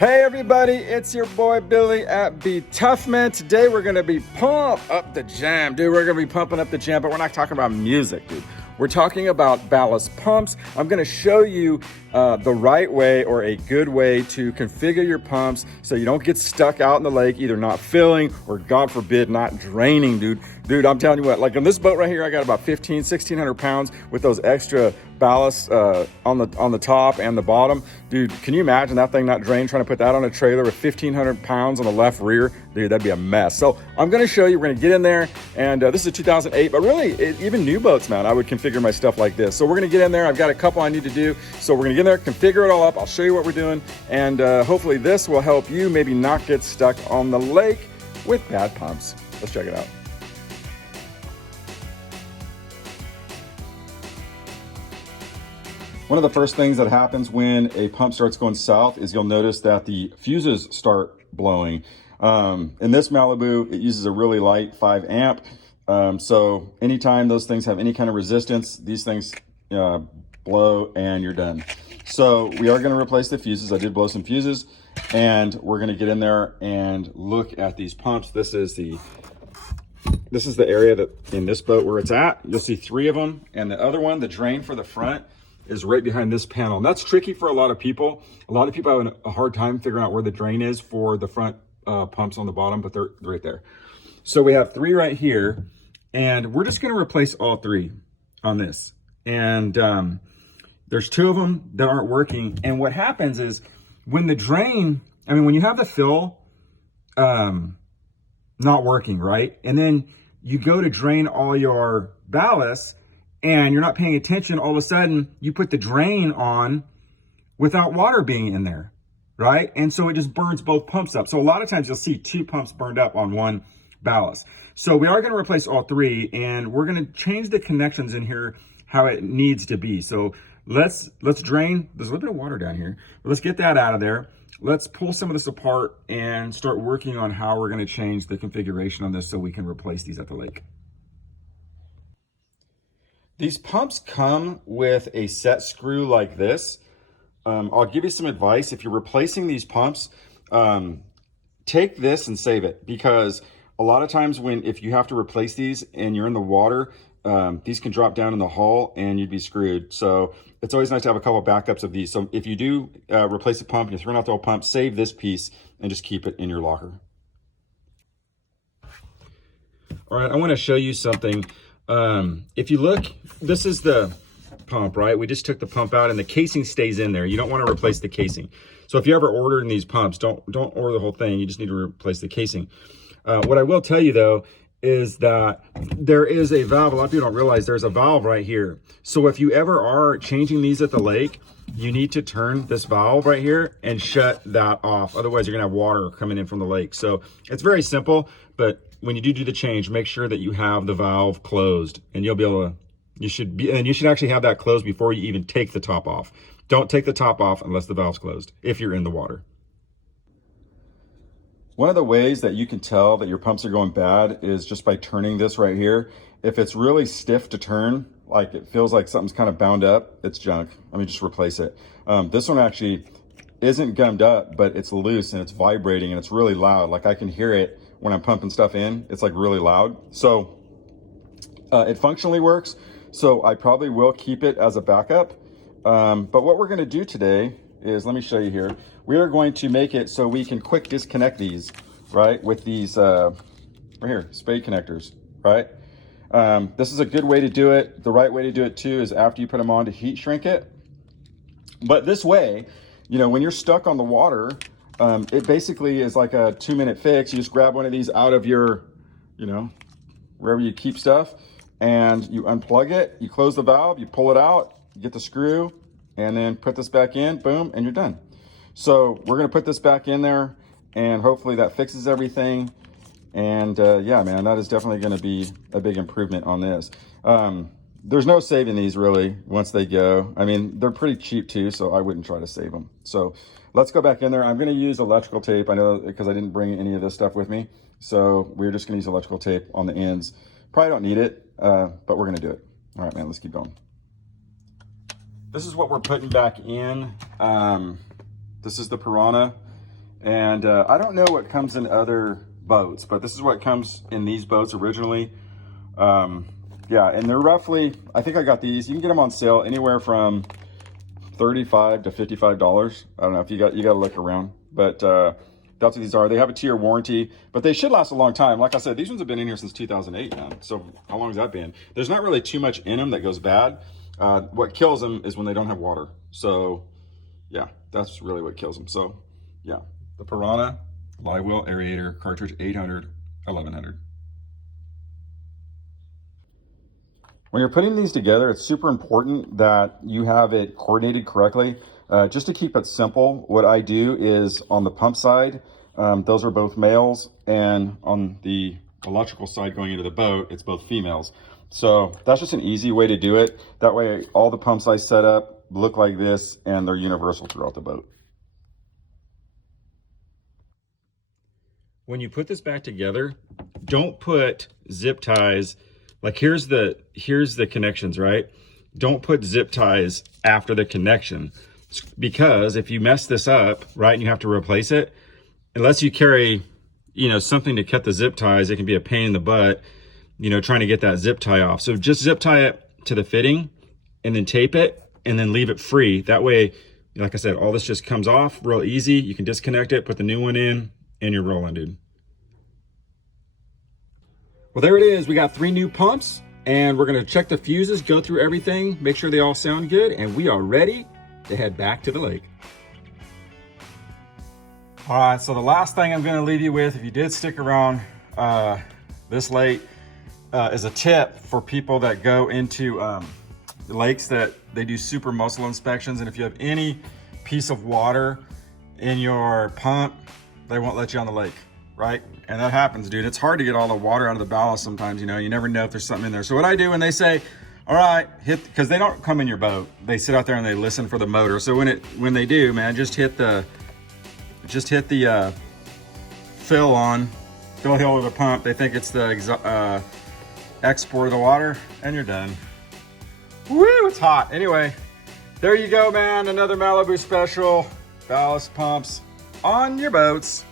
Hey everybody, it's your boy Billy at Be Tough Man. Today we're gonna be pump up the jam, dude. We're gonna be pumping up the jam, but we're not talking about music, dude. We're talking about ballast pumps. I'm gonna show you the right way or a good way to configure your pumps so you don't get stuck out in the lake, either not filling or God forbid, not draining, dude. Dude, I'm telling you what, like on this boat right here, I got about 1,600 pounds with those extra ballast on the top and the bottom. Dude, can you imagine that thing not drained, trying to put that on a trailer with 1,500 pounds on the left rear? Dude, that'd be a mess. So I'm gonna show you, we're gonna get in there, and this is a 2008, but really, even new boats, man, I would configure my stuff like this. So we're gonna get in there, I've got a couple I need to do. So we're gonna get in there, configure it all up, I'll show you what we're doing, and hopefully this will help you maybe not get stuck on the lake with bad pumps. Let's check it out. One of the first things that happens when a pump starts going south is you'll notice that the fuses start blowing. In this Malibu, it uses a really light 5 amp. So anytime those things have any kind of resistance, these things blow and you're done. So we are going to replace the fuses. I did blow some fuses, and we're going to get in there and look at these pumps. This is the area that in this boat where it's at. You'll see 3 of them, and the other one, the drain for the front, is right behind this panel. And that's tricky for a lot of people. A lot of people have a hard time figuring out where the drain is for the front pumps on the bottom, but they're right there. So we have 3 right here, and we're just gonna replace all 3 on this. And there's 2 of them that aren't working. And what happens is when the drain, when you have the fill not working, right? And then you go to drain all your ballast, and you're not paying attention, all of a sudden you put the drain on without water being in there, right? And so it just burns both pumps up. So a lot of times you'll see 2 pumps burned up on one ballast. So we are gonna replace all 3, and we're gonna change the connections in here how it needs to be. So let's drain, there's a little bit of water down here, but let's get that out of there. Let's pull some of this apart and start working on how we're gonna change the configuration on this so we can replace these at the lake. These pumps come with a set screw like this. I'll give you some advice. If you're replacing these pumps, take this and save it, because a lot of times if you have to replace these and you're in the water, these can drop down in the hull and you'd be screwed. So it's always nice to have a couple backups of these. So if you do replace a pump and you're throwing out the old pump, save this piece and just keep it in your locker. All right, I want to show you something. If you look, this is the pump, right? We just took the pump out and the casing stays in there. You don't want to replace the casing. So if you ever order in these pumps, don't order the whole thing. You just need to replace the casing. What I will tell you though, is that there is a valve. A lot of people don't realize there's a valve right here. So if you ever are changing these at the lake, you need to turn this valve right here and shut that off. Otherwise you're gonna have water coming in from the lake. So it's very simple, but when you do the change, make sure that you have the valve closed, and you'll be able to, you should actually have that closed before you even take the top off. Don't take the top off unless the valve's closed, if you're in the water. One of the ways that you can tell that your pumps are going bad is just by turning this right here. If it's really stiff to turn, like it feels like something's kind of bound up, it's junk. Let me just replace it. This one actually isn't gummed up, but it's loose and it's vibrating and it's really loud. Like I can hear it when I'm pumping stuff in. It's like really loud. So it functionally works. So I probably will keep it as a backup. But what we're gonna do today is, let me show you here. We are going to make it so we can quick disconnect these, right? With these, right here, spade connectors, right? This is a good way to do it. The right way to do it too is after you put them on to heat shrink it. But this way, when you're stuck on the water, it basically is like a 2-minute fix. You just grab one of these out of your, wherever you keep stuff, and you unplug it, you close the valve, you pull it out, you get the screw, and then put this back in, boom, and you're done. So we're gonna put this back in there, and hopefully that fixes everything. And yeah, man, that is definitely gonna be a big improvement on this. There's no saving these really once they go. They're pretty cheap too, so I wouldn't try to save them. So let's go back in there. I'm gonna use electrical tape. I know, because I didn't bring any of this stuff with me. So we're just gonna use electrical tape on the ends. Probably don't need it, but we're gonna do it. All right, man, let's keep going. This is what we're putting back in. This is the Piranha. And I don't know what comes in other boats, but this is what comes in these boats originally. Yeah, and they're roughly, I think I got these, you can get them on sale anywhere from $35 to $55. I don't know if you got to look around, but that's what these are. They have a 2-year warranty, but they should last a long time. Like I said, these ones have been in here since 2008 now. So how long has that been? There's not really too much in them that goes bad. What kills them is when they don't have water. So yeah, that's really what kills them. So yeah, the Piranha live well aerator cartridge 800, 1100. When you're putting these together, it's super important that you have it coordinated correctly. Just to keep it simple, what I do is on the pump side, those are both males, and on the electrical side going into the boat, it's both females. So that's just an easy way to do it. That way all the pumps I set up look like this and they're universal throughout the boat. When you put this back together, don't put zip ties. Like here's the connections, right? Don't put zip ties after the connection, because if you mess this up, right, and you have to replace it, unless you carry, something to cut the zip ties, it can be a pain in the butt, trying to get that zip tie off. So just zip tie it to the fitting and then tape it and then leave it free. That way, like I said, all this just comes off real easy. You can disconnect it, put the new one in, and you're rolling, dude. Well, there it is. We got 3 new pumps, and we're gonna check the fuses, go through everything, make sure they all sound good, and we are ready to head back to the lake. All right, so the last thing I'm gonna leave you with, if you did stick around this late, is a tip for people that go into lakes that they do super mussel inspections. And if you have any piece of water in your pump, they won't let you on the lake, right? And that happens, dude. It's hard to get all the water out of the ballast sometimes, you never know if there's something in there. So what I do when they say, all right, because they don't come in your boat, they sit out there and they listen for the motor. So when they do, man, just hit the fill hill with a pump. They think it's the export of the water, and you're done. Woo, it's hot. Anyway, there you go, man. Another Malibu special, ballast pumps on your boats.